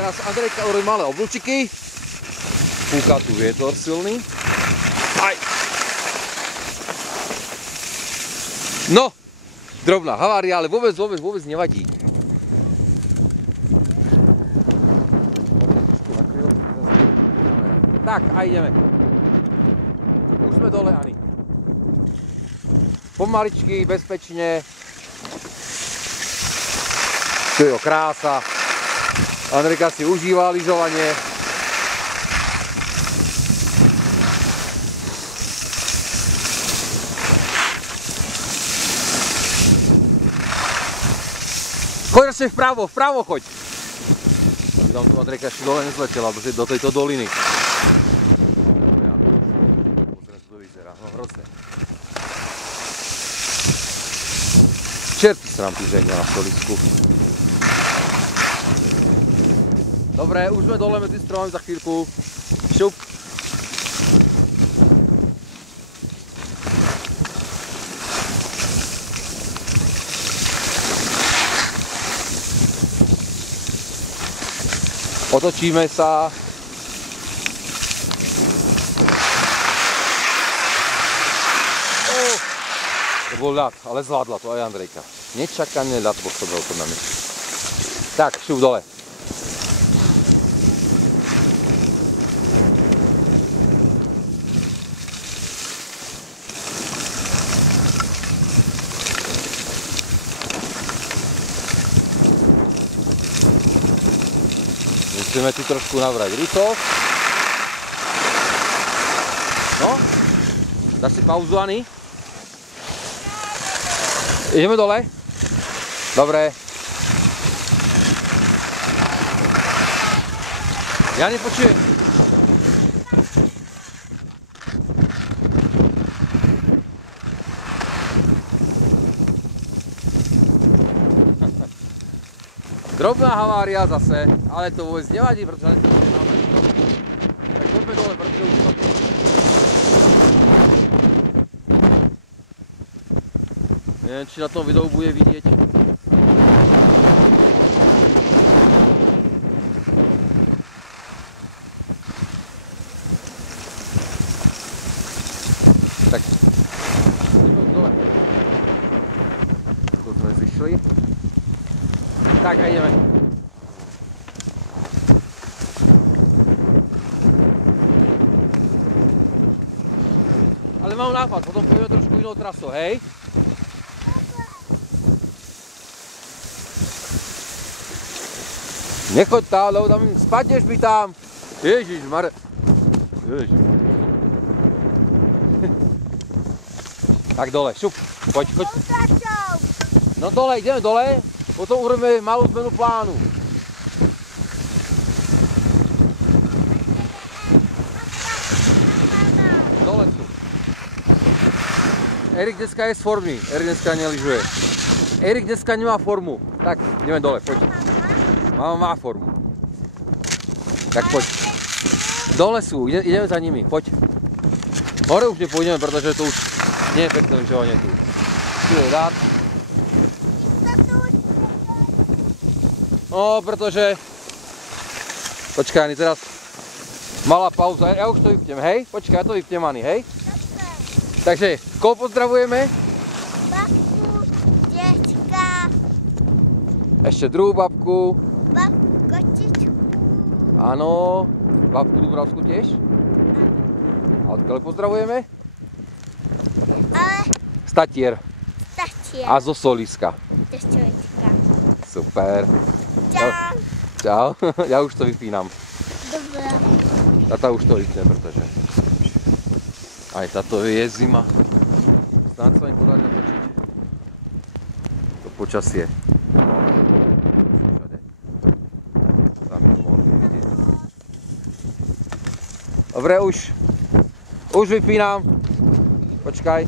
teraz Andrejka urobí malé oblúčiky. Fúka tu vietor silný. Aj. No, drobná havária, ale vôbec nevadí. Tak, a ideme. Už sme dole, Ani. Pomaličky, bezpečne. Tu je krása. Andrejka si užíva lyžovanie. Choď ešte vpravo choď. Tam tu Andrejka ešte dole nezletela, do tejto doliny. Pozrieť, to vyzerá, no hrozné. Čerty sa nám tu ženia na stolisku. Dobre, už sme dole medzi stromami za chvíľku. Šup. Otočíme sa. To bol ľad, ale zvládla to aj Andrejka. Nečakaný ľad pôsobil to na mňa. Tak, šup dole. Musíme tu trošku nabrať rýchlosť. No, dáš si pauzu, Ani? Ideme dole? Dobre. Ja nepočujem. Drobná havária zase, ale to vôbec nevadí, pretože to nemáme. Tak poďme dole, pretože už to... Neviem, či na tom videu bude vidieť. Tak, ideme dole. Tu sme zišli. Tak a ideme. Ale mám nápad, potom pôjdeme trošku inou trasou, hej? Nechoď tam, lebo tam spadneš mi tam. Ježišmar. Ježišmar. Tak dole, šup. Poď. No dole, ideme dole. Potom urobíme malú zmenu plánu. Dole sú. Erik dneska je z formy. Erik dneska nelyžuje. Erik dneska nemá formu. Tak, ideme dole, poď. Mama má formu. Tak poď. Dole sú, ideme za nimi, poď. Hore už nepôjdeme, pretože to už nie je pekné lyžovanie tu. Tu je dát. No, pretože... Počkaj, Ani, teraz malá pauza. Ja už to vypnem, hej? Počkaj, ja to vypnem, Ani, hej? Takže, koho pozdravujeme? Babku, deťka. Ešte druhú babku. Babku, kočičku. Áno, babku Dubravsku tiež. A odkiaľ pozdravujeme? Ale... Statier. Statier. A zo Soliska. Tešťovička. Super. Čau. Čau, ja už to vypínam. Dobre. Tata už to vypne, pretože aj táto je zima. Snáď sa mi podarí natočiť to počasie. Dobre, už vypínam. Počkaj.